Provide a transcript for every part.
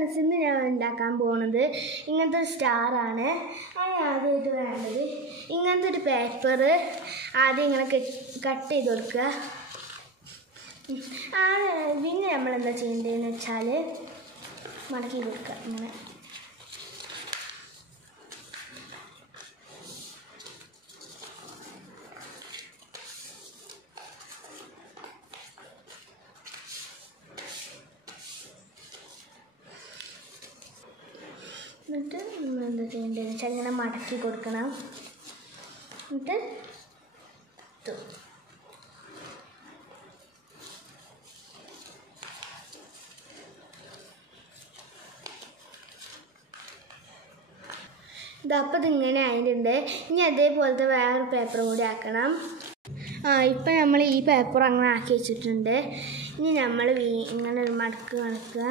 Friends, ഇന്ന് ഞാൻ ഉണ്ടാക്കാൻ പോകുന്നത് ഇങ്ങനത്തെ ഒരു സ്റ്റാറാണ്. ആദ്യമായിട്ട് വേണ്ടത് ഇങ്ങനത്തെ ഒരു പേപ്പർ ആദ്യം ഇങ്ങനെ കട്ട് ചെയ്ത് കൊടുക്കുക. പിന്നെ നമ്മളെന്താ ചെയ്യേണ്ടതെന്ന് വെച്ചാൽ മടക്കി കൊടുക്കുക. ഇങ്ങനെ എന്നിട്ട് നമ്മളെന്താ ചെയ്യേണ്ടതെന്ന് വെച്ചാൽ ഇങ്ങനെ മടക്കി കൊടുക്കണം. എന്നിട്ട് ഇതപ്പോൾ ഇതിങ്ങനെ ആയിട്ടുണ്ട്. ഇനി അതേപോലത്തെ വേറൊരു പേപ്പർ കൂടി ആക്കണം. ഇപ്പം നമ്മൾ ഈ പേപ്പർ അങ്ങനെ ആക്കി വെച്ചിട്ടുണ്ട്. ഇനി നമ്മൾ ഇങ്ങനെ ഒരു മടക്ക് കണക്കുക.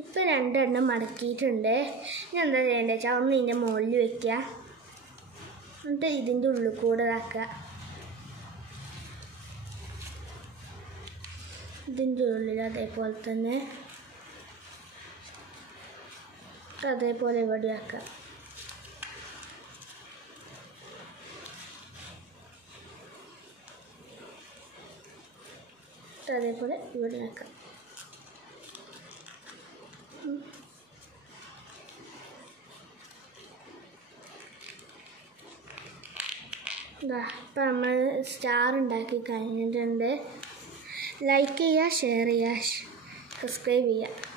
ഇപ്പം രണ്ടെണ്ണം മടക്കിയിട്ടുണ്ട്. ഇനി എന്താ ചെയ്യേണ്ടത് വെച്ചാൽ ഒന്ന് ഇതിൻ്റെ മുകളിൽ വയ്ക്കുക. എന്നിട്ട് ഇതിൻ്റെ ഉള്ളിൽ കൂടെ ഇതാക്കുക. ഇതിൻ്റെ ഉള്ളിൽ അതേപോലെ തന്നെ അതേപോലെ ഇവിടെ ആക്കുക. അതേപോലെ ഇവിടെ ആക്കുക. ഇപ്പം നമ്മൾ സ്റ്റാർ ഉണ്ടാക്കി കഴിഞ്ഞിട്ടുണ്ട്. ലൈക്ക് ചെയ്യുക, ഷെയർ ചെയ്യുക, സബ്സ്ക്രൈബ് ചെയ്യുക.